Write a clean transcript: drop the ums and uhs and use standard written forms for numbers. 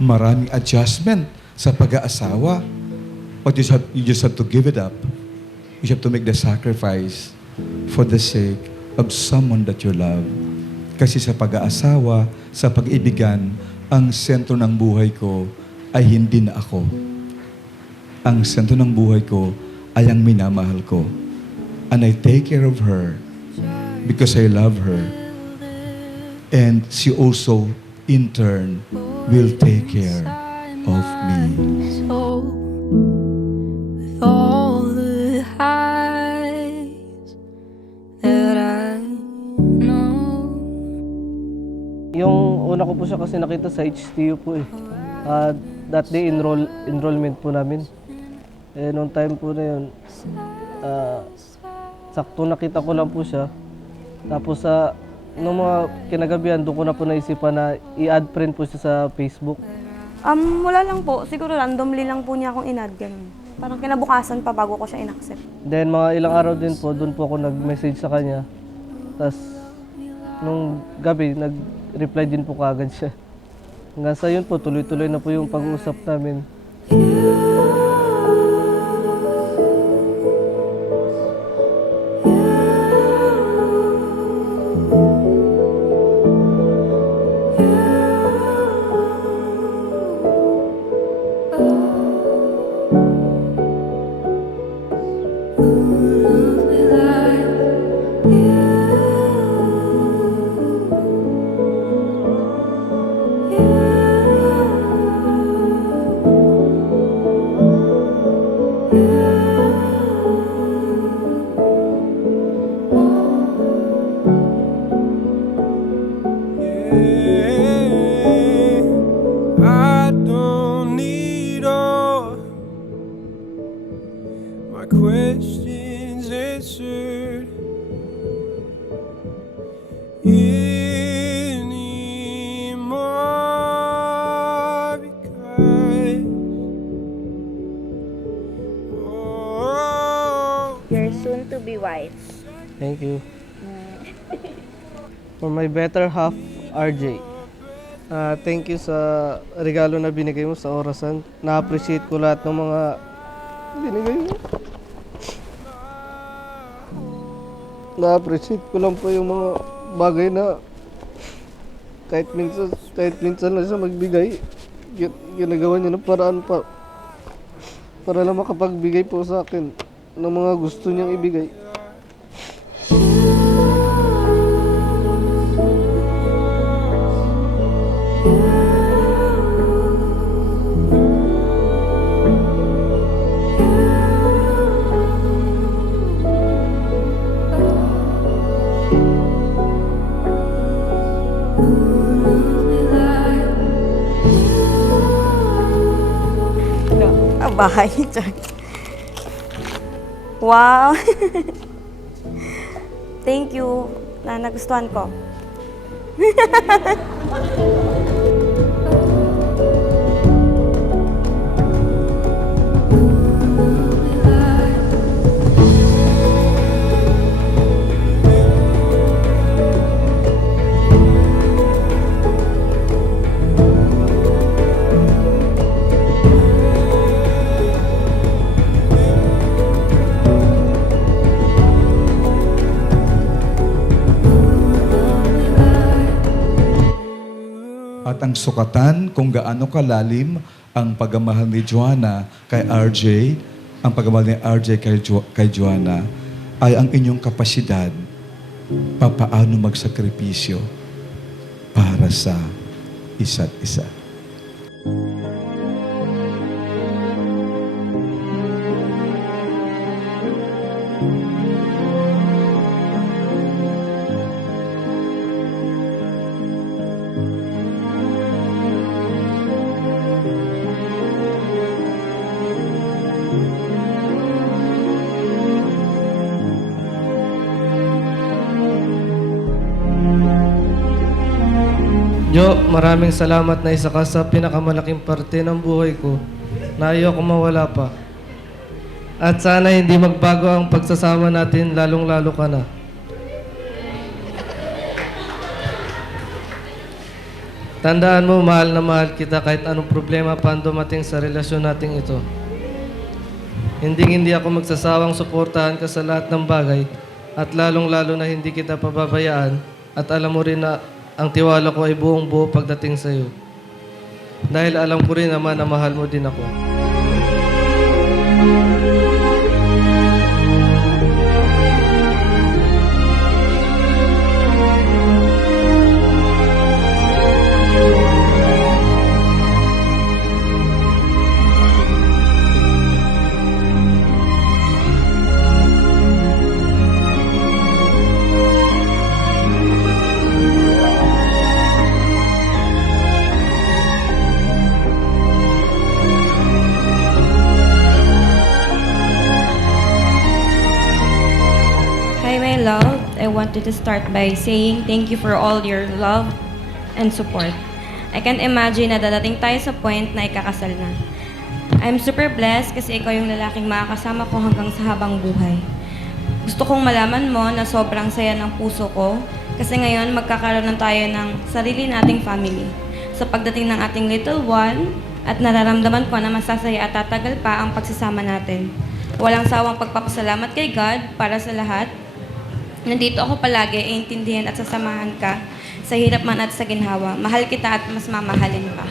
maraming adjustment sa pag-aasawa. But you just have to give it up. You have to make the sacrifice for the sake of someone that you love. Kasi sa pag-aasawa, sa pag-ibigan, ang sentro ng buhay ko ay hindi na ako. Ang sentro ng buhay ko ay ang minamahal ko. And I take care of her because I love her. And she also, in turn, will take care of me. So, with all the highs that I know. Yung una ko po siya kasi nakita sa HTU po eh. That day enrollment po namin. Eh, noong time po na yun, sakto nakita ko lang po siya. Tapos nung mga kinagabihan, doon ko na po naisipan na i-add friend po siya sa Facebook. Wala lang po. Siguro randomly lang po niya akong in-add, ganun. Parang kinabukasan pa bago ko siya in-accept. Then mga ilang araw din po, doon po ako nag-message sa kanya. Tapos nung gabi, nag-reply din po kaagad siya. Hanggang sa yun po, tuloy-tuloy na po yung pag-uusap namin. I don't need all my questions answered anymore because Your soon-to-be wife. Thank you. For my better half, RJ. Thank you sa regalo na binigay mo sa orasan. Na-appreciate ko lahat ng mga binigay mo. Na-appreciate ko lang po yung mga bagay na kahit minsan lang siya magbigay. Ginagawa niya ng paraan pa para lang makapagbigay po sa akin ng mga gusto niyang ibigay. Bahay. Wow! Thank you na nagustuhan ko. At ang sukatan kung gaano kalalim ang pagmamahal ni Joanna kay RJ, ang pagmamahal ni RJ kay Joanna, ay ang inyong kapasidad papaano magsakripisyo para sa isa't isa. Jo, maraming salamat na isa ka sa pinakamalaking parte ng buhay ko na ayoko mawala pa. At sana hindi magbago ang pagsasama natin, lalong-lalo ka na. Tandaan mo, mahal na mahal kita kahit anong problema pa ang dumating sa relasyon nating ito. Hindi ako magsasawang suportahan ka sa lahat ng bagay at lalong-lalo na hindi kita pababayaan at alam mo rin na ang tiwala ko ay buong buo pagdating sa iyo. Dahil alam ko rin naman na mahal mo din ako. Hi, my love. I wanted to start by saying thank you for all your love and support. I can imagine na dadating tayo sa point na ikakasal na. I'm super blessed kasi ikaw yung lalaking makakasama ko hanggang sa habang buhay. Gusto kong malaman mo na sobrang saya ng puso ko kasi ngayon magkakaroon na tayo ng sarili nating family. Sa pagdating ng ating little one at nararamdaman ko na masasaya at tatagal pa ang pagsasama natin. Walang sawang pagpapasalamat kay God para sa lahat. Nandito ako palagi, iintindihan at sasamahan ka sa hirap man at sa ginhawa. Mahal kita at mas mamahalin pa.